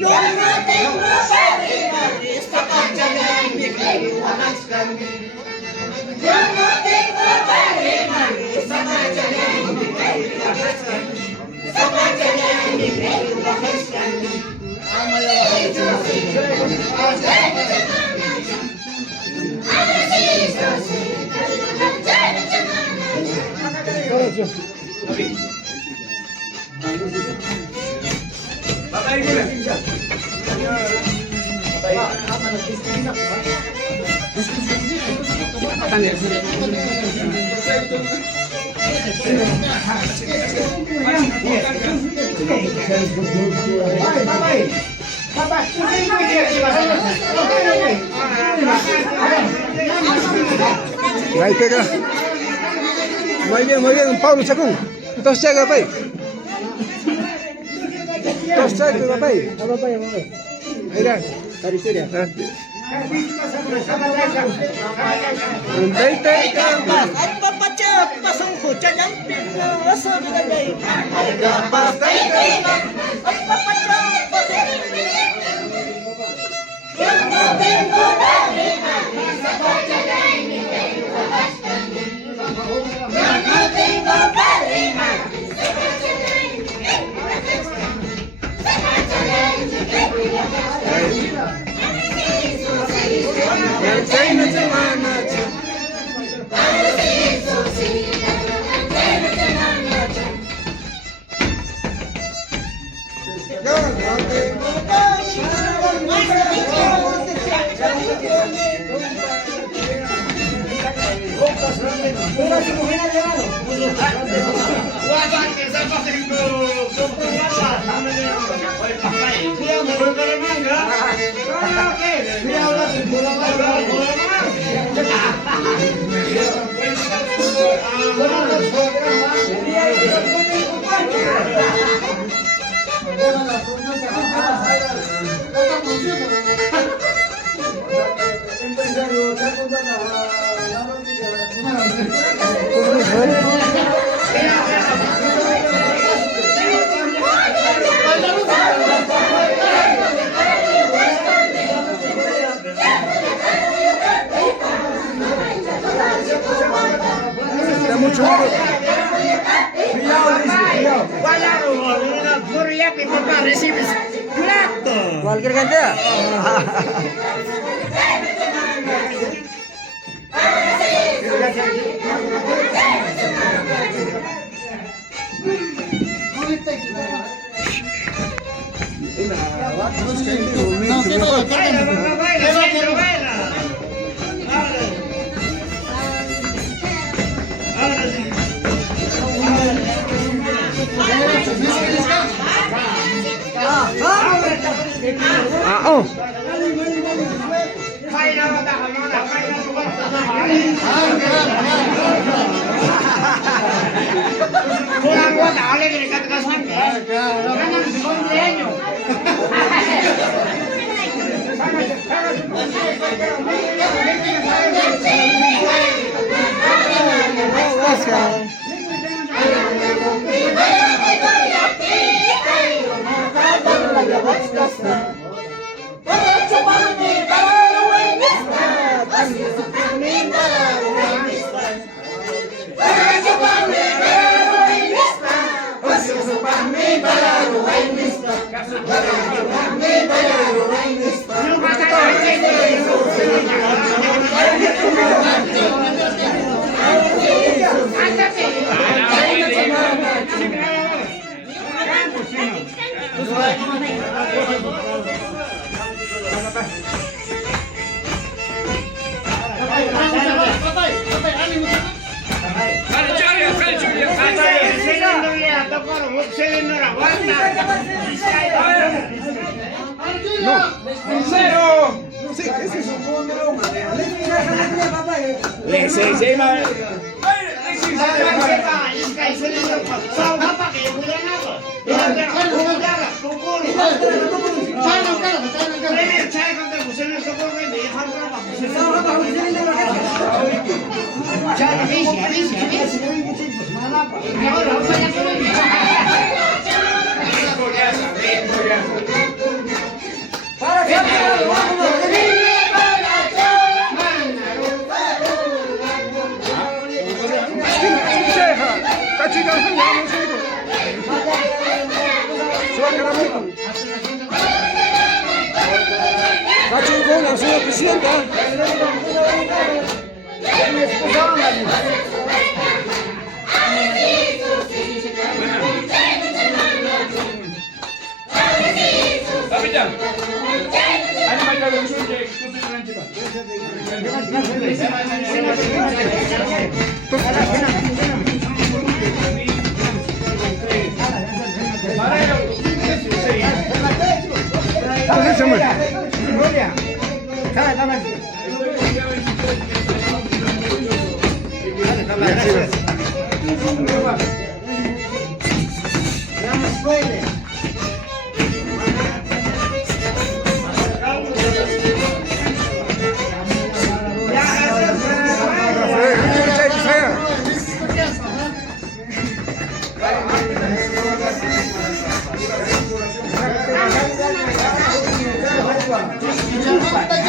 Yung ating masari-mari sa kanyang bigay wakas kami. Yung ating masari-mari sa kanyang bigay wakas kami. Sa kanyang bigay wakas kami. Ahí pega. Muy bien, Pablo Chacón. Entonces llega, pai. Entonces llega, pai. Mira. At papatya pasang kutsa ng pinasa nagay. At papatya pasang yung ating masari-mari sa kanyang bigay wakas kami. Yung ating masari-mari sa kanyang bigay wakas kami. Sa kanyang bigay wakas kami. Cualquier cantidad. Oh. Kurang gua tak boleh dekat ke sana. Karena kontennya. Cachorro, la señora presidenta. Capitán, ¿hay más que un que tú te tranquila? Entonces, hombre. Jangan